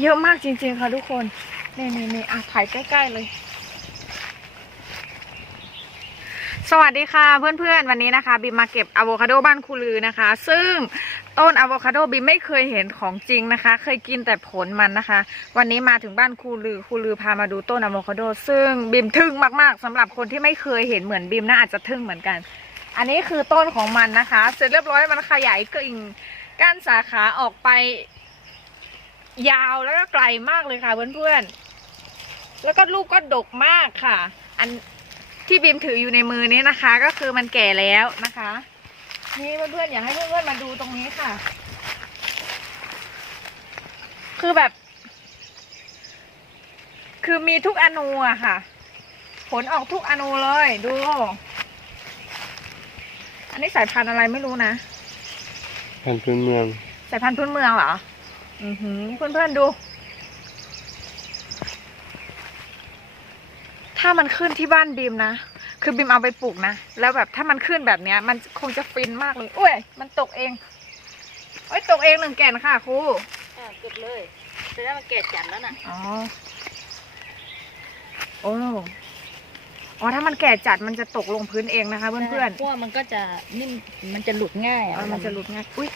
เยอะมากจริงๆค่ะทุกคน นี่นี่นี่อะถ่ายใกล้ๆเลย สวัสดีค่ะเพื่อนๆวันนี้นะคะ บิมมาเก็บอะโวคาโดบ้านคูลือนะคะ ซึ่งต้นอะโวคาโดบิมไม่เคยเห็นของจริงนะคะ เคยกินแต่ผลมันนะคะ วันนี้มาถึงบ้านคูลือคูลือพามาดูต้นอะโวคาโด ซึ่งบิมทึ่งมากๆสำหรับคนที่ไม่เคยเห็นเหมือนบิมน่าอาจจะทึ่งเหมือนกัน อันนี้คือต้นของมันนะคะ เสร็จเรียบร้อยมันขยายกิ่งก้านสาขาออกไป ยาวแล้วก็ไกลมากเลยค่ะเพื่อนๆ แล้วก็ลูกก็ดกมากค่ะ อันที่บีมถืออยู่ในมือนี้นะคะ ก็คือมันแก่แล้วนะคะ นี่เพื่อนๆอยากให้เพื่อนๆมาดูตรงนี้ค่ะ คือแบบ คือมีทุกอนูอะค่ะ ผลออกทุกอนูเลยดู อันนี้สายพันธุ์อะไรไม่รู้นะพันธุ์พื้นเมือง สายพันธุ์พื้นเมืองเหรอ อือหือเพื่อนๆดู ถ้ามันขึ้นที่บ้านบีมนะ คือบีมเอาไปปลูกนะ แล้วแบบถ้ามันขึ้นแบบเนี้ย มันคงจะฟินมากเลยอุ้ย มันตกเองโอ้ยตกเองหนึ่งแก่นค่ะครูอ่าเก็บเลยแสดงว่าแก่จัดแล้วน่ะ อ๋อ โอ้อ๋อถ้ามันแก่จัดมันจะตกลงพื้นเองนะคะ เพื่อนพวกมันก็จะนิ่มมันจะหลุดง่ายๆอะอ๋อมันจะหลุดง่าย อุ้ย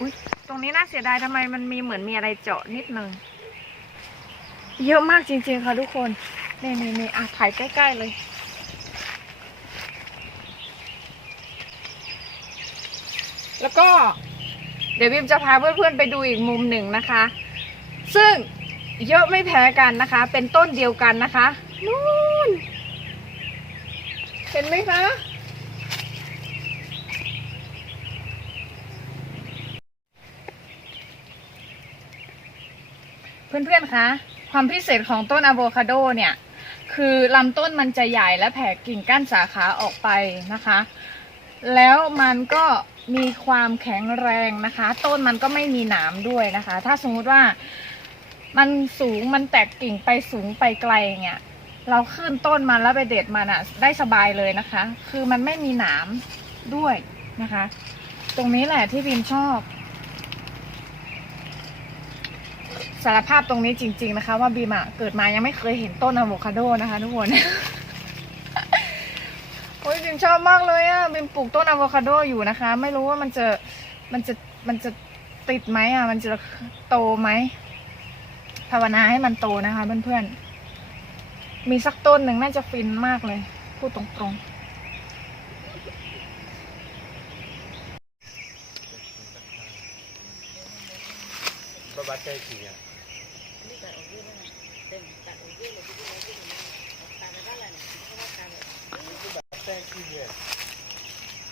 อุ้ยตรงนี้น่าเสียดายทำไมมันมีเหมือนมีอะไรเจาะนิดนึง เยอะมากจริงๆค่ะทุกคนนี่นี่นี่อะถ่ายใกล้ๆเลย แล้วก็ เดี๋ยววิมจะพาเพื่อนๆไปดูอีกมุมหนึ่งนะคะ ซึ่งเยอะไม่แพ้กันนะคะ เป็นต้นเดียวกันนะคะนู่นเห็นไหมคะ เพื่อนๆ คะ ความพิเศษของต้นอะโวคาโดเนี่ย คือลำต้นมันจะใหญ่และแผ่กิ่งก้านสาขาออกไปนะคะ แล้วมันก็มีความแข็งแรงนะคะ ต้นมันก็ไม่มีหนามด้วยนะคะ ถ้าสมมติว่ามันสูงมันแตกกิ่งไปสูงไปไกลเนี่ยเราขึ้นต้นมันแล้วไปเด็ดมันอะได้สบายเลยนะคะ คือมันไม่มีหนามด้วยนะคะ ตรงนี้แหละที่พิมชอบ สารภาพตรงนี้จริง ๆนะคะ ว่าบีมอะเกิดมายังไม่เคยเห็นต้นอะโวคาโดนะคะ ทุกคน โอ้ยบิมชอบมากเลยอะบิมปลูกต้นอะโวคาโดอยู่นะคะ ไม่รู้ว่ามันจะมันจะมันจะติดไหมอะมันจะโตไหมภาวนาให้มันโตนะคะ เพื่อนๆ มีสักต้นหนึ่งน่าจะฟินมากเลย พูดตรงๆก็บัดใจขี่อะนี่ตัดออกเยอะแล้วนะเต็มตัดออกเยอะเลยที่เราที่เราตัดไปได้แล้วนะเพราะว่าตัดเลย บัดใจขี่เนี่ย